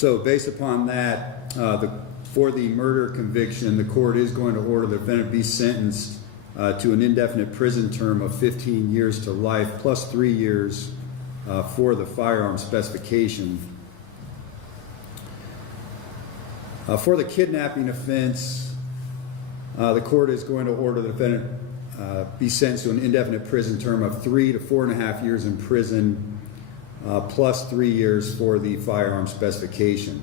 So based upon that, for the murder conviction, the court is going to order the defendant be sentenced to an indefinite prison term of 15 years to life plus 3 years for the firearm specification. For the kidnapping offense, the court is going to order the defendant be sentenced to an indefinite prison term of 3 to 4.5 years in prison plus 3 years for the firearm specification.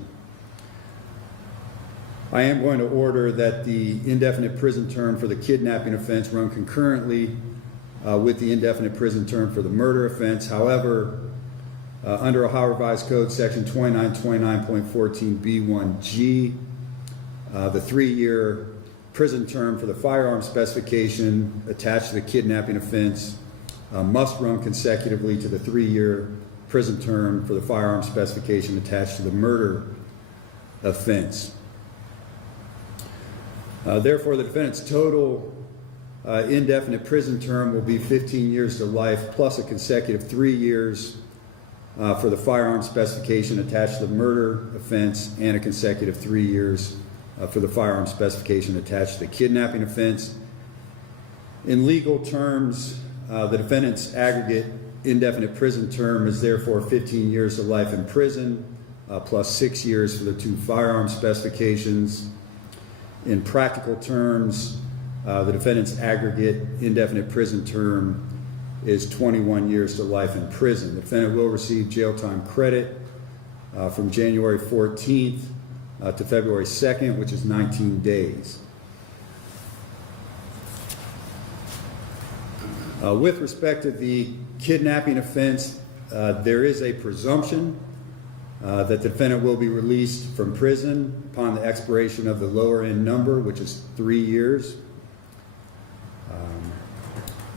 I am going to order that the indefinite prison term for the kidnapping offense run concurrently with the indefinite prison term for the murder offense. However, under Ohio Revised Code section 2929.14b1g, the 3-year prison term for the firearm specification attached to the kidnapping offense must run consecutively to the 3-year prison term for the firearm specification attached to the murder offense. Therefore, the defendant's total indefinite prison term will be 15 years to life plus a consecutive 3 years for the firearm specification attached to the murder offense and a consecutive 3 years for the firearm specification attached to the kidnapping offense. In legal terms, the defendant's aggregate indefinite prison term is therefore 15 years to life in prison plus 6 years for the 2 firearm specifications. In practical terms, the defendant's aggregate indefinite prison term is 21 years to life in prison. The defendant will receive jail time credit from January 14th to February 2nd, which is 19 days. With respect to the kidnapping offense, there is a presumption that the defendant will be released from prison upon the expiration of the lower end number, which is 3 years,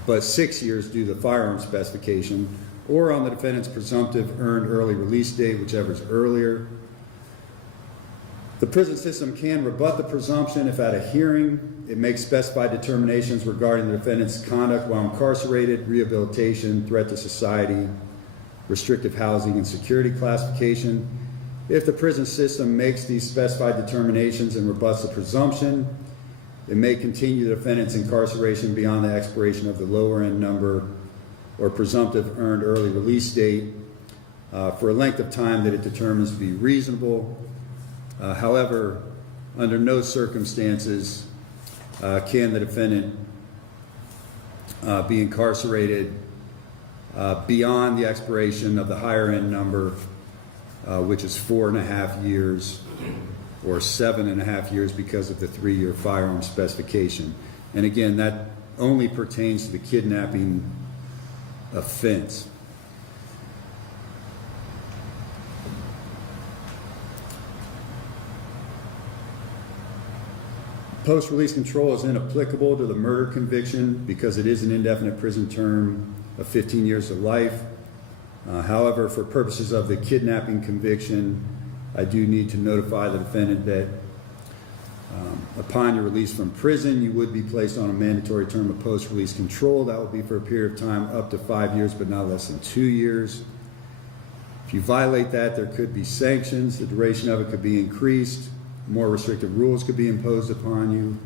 but 6 years due to the firearm specification, or on the defendant's presumptive earned early release date, whichever is earlier. The prison system can rebut the presumption if at a hearing it makes specified determinations regarding the defendant's conduct while incarcerated, rehabilitation, threat to society, restrictive housing, and security classification. If the prison system makes these specified determinations and rebuts the presumption, it may continue the defendant's incarceration beyond the expiration of the lower end number or presumptive earned early release date for a length of time that it determines to be reasonable. However, under no circumstances can the defendant be incarcerated beyond the expiration of the higher end number, which is 4.5 years or 7.5 years because of the 3-year firearm specification. And again, that only pertains to the kidnapping offense. Post-release control is inapplicable to the murder conviction because it is an indefinite prison term of 15 years to life. However, for purposes of the kidnapping conviction, I do need to notify the defendant that upon your release from prison, you would be placed on a mandatory term of post-release control. That would be for a period of time up to 5 years, but not less than 2 years. If you violate that, there could be sanctions. The duration of it could be increased. More restrictive rules could be imposed upon you.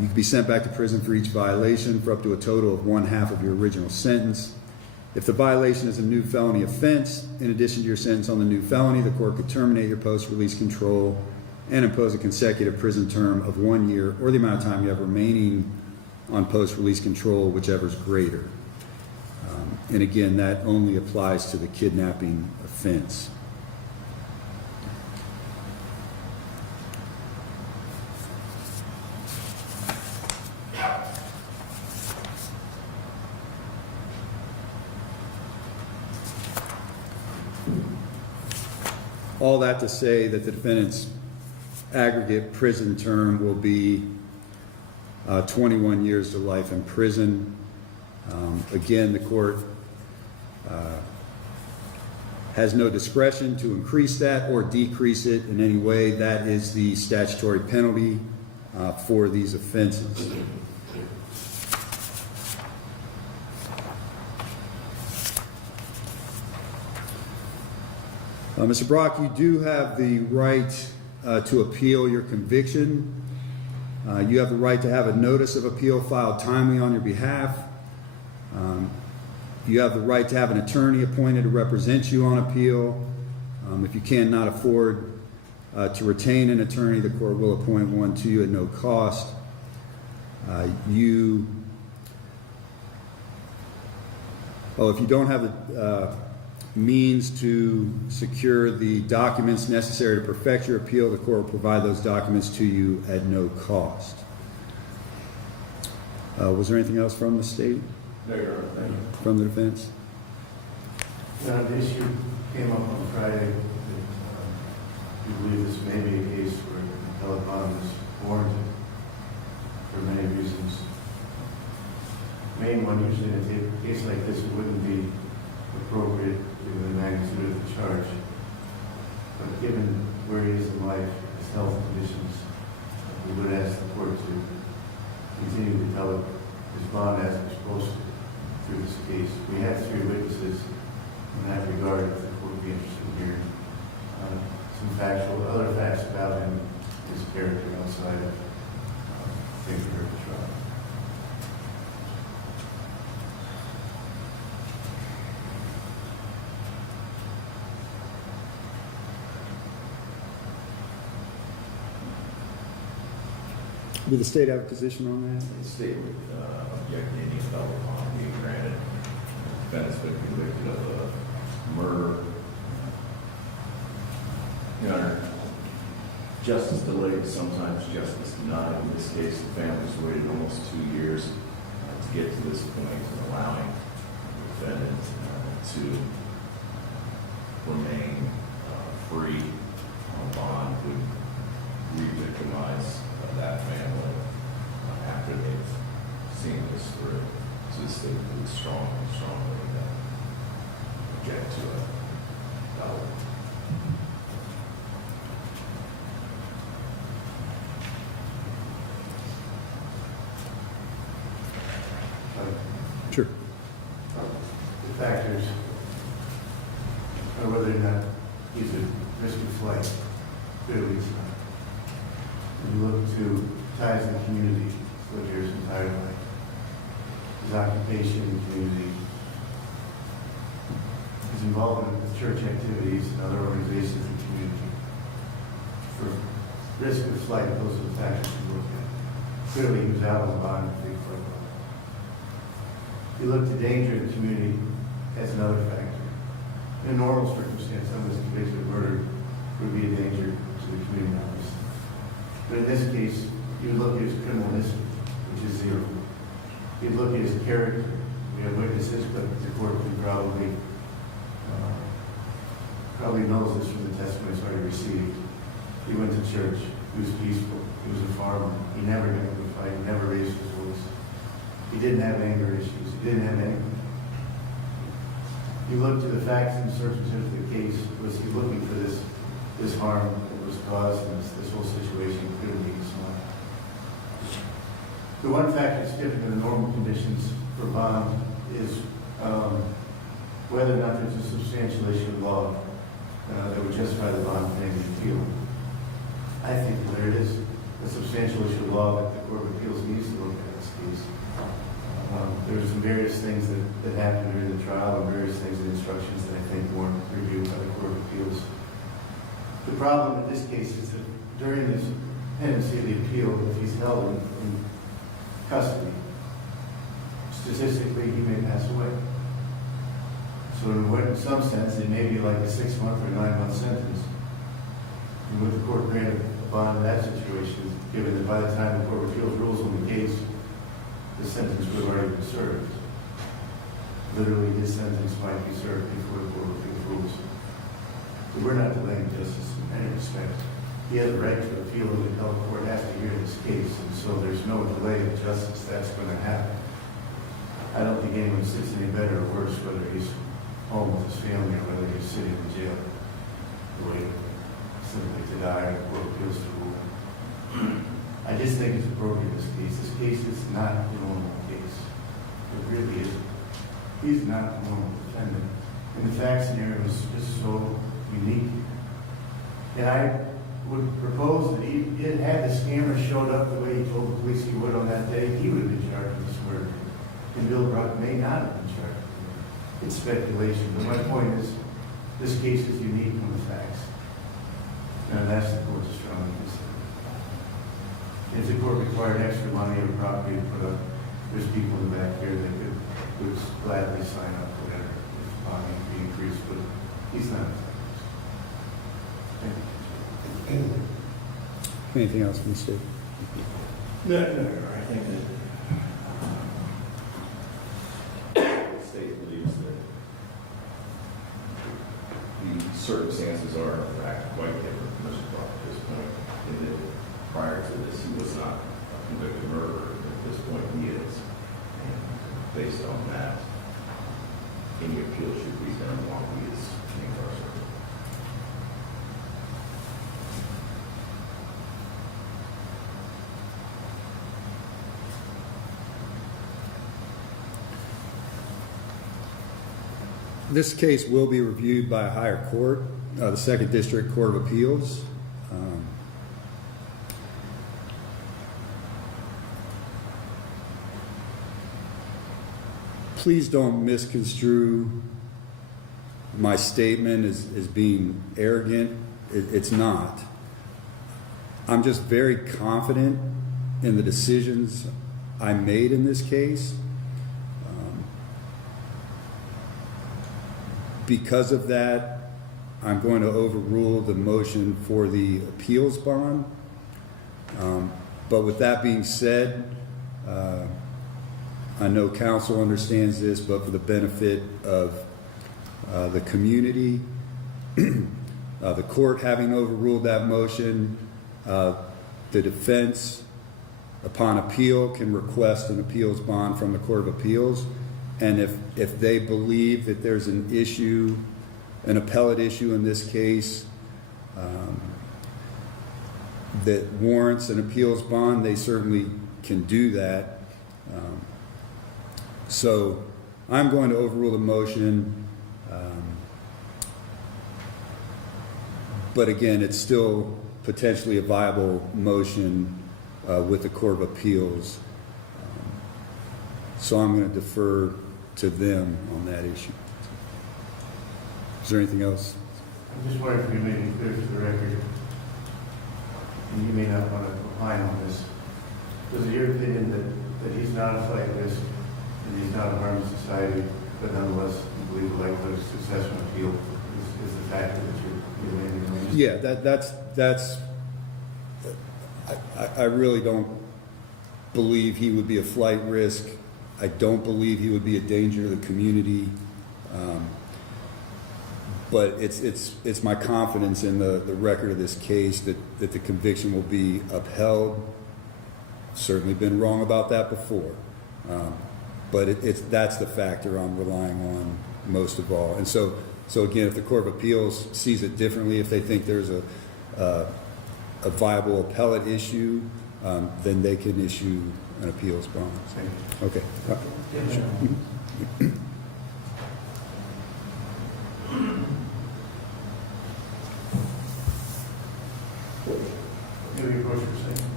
You could be sent back to prison for each violation for up to a total of 1/2 of your original sentence. If the violation is a new felony offense, in addition to your sentence on the new felony, the court could terminate your post-release control and impose a consecutive prison term of 1 year or the amount of time you have remaining on post-release control, whichever is greater. And again, that only applies to the kidnapping offense. All that to say that the defendant's aggregate prison term will be 21 years to life in prison. Again, the court has no discretion to increase that or decrease it in any way. That is the statutory penalty for these offenses. Mr. Brock, you do have the right to appeal your conviction. You have the right to have a notice of appeal filed timely on your behalf. You have the right to have an attorney appointed to represent you on appeal. If you cannot afford to retain an attorney, the court will appoint one to you at no cost. If you don't have the means to secure the documents necessary to perfect your appeal, the court will provide those documents to you at no cost. Was there anything else from the state? No, Your Honor. Thank you. From the defense? The issue came up on Friday. We believe this may be a case where appellate bond is warranted for many reasons. Main one, usually in a case like this, it wouldn't be appropriate given the magnitude of the charge. But given where he is in life, his health conditions, we would ask the court to continue to develop his bond as we're supposed to through this case. We have 3 witnesses in that regard, if the court would be interested in hearing some other facts about him, his character outside of things we heard at the trial. Will the state have a position on that? The state would object to any appellate bond being granted. Defendant's been convicted of a murder. Your Honor, justice delayed, sometimes justice denied. In this case, the family's waited almost 2 years to get to this point of allowing the defendant to remain free on bond would re-victimize that family after they've seen this through. So the state would strongly object to it. Sure. The factors are whether or not he's at risk of flight. Clearly he's not. When you look to ties in the community, he's lived here his entire life. His occupation in the community, his involvement with church activities and other organizations in the community. For risk of flight, those are the factors you look at. Clearly he was out on bond and free flight. You look to danger in the community as another factor. In a normal circumstance, someone who's convicted of murder would be a danger to the community, obviously. But in this case, you would look at his criminal history, which is 0. You'd look at his character. We have witnesses, but the court can probably knows this from the testimony he's already received. He went to church. He was peaceful. He was a farmer. He never got into a fight. He never raised his voice. He didn't have anger issues. He didn't have anger. You look to the facts and circumstances of the case. Was he looking for this harm that was caused in this whole situation? Couldn't be smart. The one factor that's different than the normal conditions for bond is whether or not there's a substantial issue of law that would justify the bond paying the appeal. I think that there is a substantial issue of law that the Court of Appeals needs to look at in this case. There were some various things that happened during the trial and various things in instructions that I think weren't reviewed by the Court of Appeals. The problem in this case is that during this pendency of the appeal, if he's held in custody, statistically he may pass away. So in some sense, it may be like a 6-month or 9-month sentence. And with the court granted a bond in that situation, given that by the time the Court of Appeals rules on the case, the sentence would have already been served. Literally, his sentence might be served before the Court of Appeals rules. But we're not delaying justice in any respect. He has a right to appeal, and the appellate court has to hear this case, and so there's no delay of justice that's going to happen. I don't think anyone sits any better or worse whether he's home with his family or whether he's sitting in jail, waiting simply to die or the Court of Appeals to rule. I just think it's appropriate in this case. This case is not a normal case. It really isn't. He's not a normal defendant. And the fact scenario is just so unique. And I would propose that it had the scammer showed up the way he told the police he would on that day, he would have been charged with this murder. And Bill Bruck may not have been charged. It's speculation, but my point is, this case is unique on the facts. And that's the court's strongly consider. If the court required extra money or property to put up, there's people in the back here that would gladly sign up for whatever if money be increased, but he's not. Thank you. Anything else from the state? No, I think that the state believes that the circumstances are in fact quite different from Mr. Clark at this point. And that prior to this, he was not a convicted murderer. At this point, he is. And based on that, any appeal should be done while he is incarcerated. This case will be reviewed by a higher court, the 2nd District Court of Appeals. Please don't misconstrue my statement as being arrogant. It's not. I'm just very confident in the decisions I made in this case. Because of that, I'm going to overrule the motion for the appeals bond. But with that being said, I know counsel understands this, but for the benefit of the community, the court having overruled that motion, the defense, upon appeal, can request an appeals bond from the Court of Appeals. And if they believe that there's an issue, an appellate issue in this case, that warrants an appeals bond, they certainly can do that. So I'm going to overrule the motion. But again, it's still potentially a viable motion with the Court of Appeals. So I'm going to defer to them on that issue. Is there anything else? I'm just wondering if you made it clear to the record, and you may not want to opine on this, was it your opinion that he's not a flight risk and he's not a harm to society, but nonetheless you believe the likelihood of successful appeal is the factor that you're landing on? Yeah, that's I really don't believe he would be a flight risk. I don't believe he would be a danger to the community. But it's my confidence in the record of this case that the conviction will be upheld. Certainly been wrong about that before. But that's the factor I'm relying on most of all. And so again, if the Court of Appeals sees it differently, if they think there's a viable appellate issue, then they can issue an appeals bond. Okay.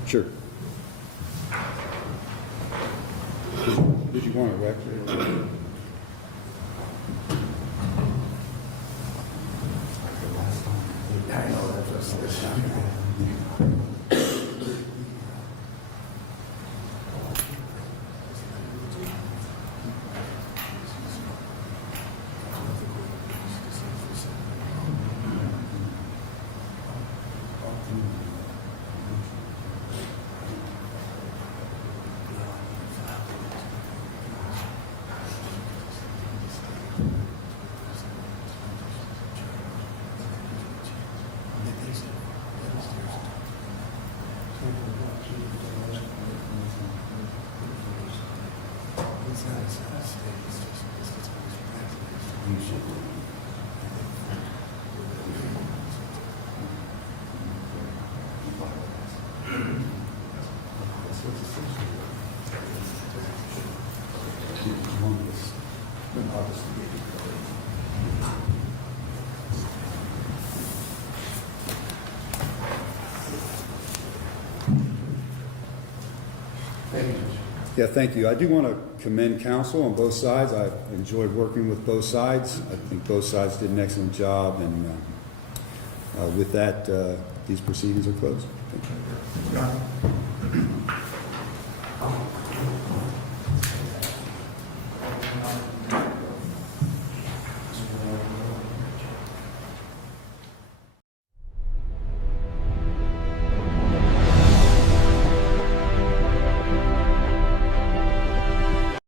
Sure. Did you want to record? I know that's what's Yeah, thank you. I do want to commend counsel on both sides. I enjoyed working with both sides. I think both sides did an excellent job, and with that, these proceedings are closed. Thank you.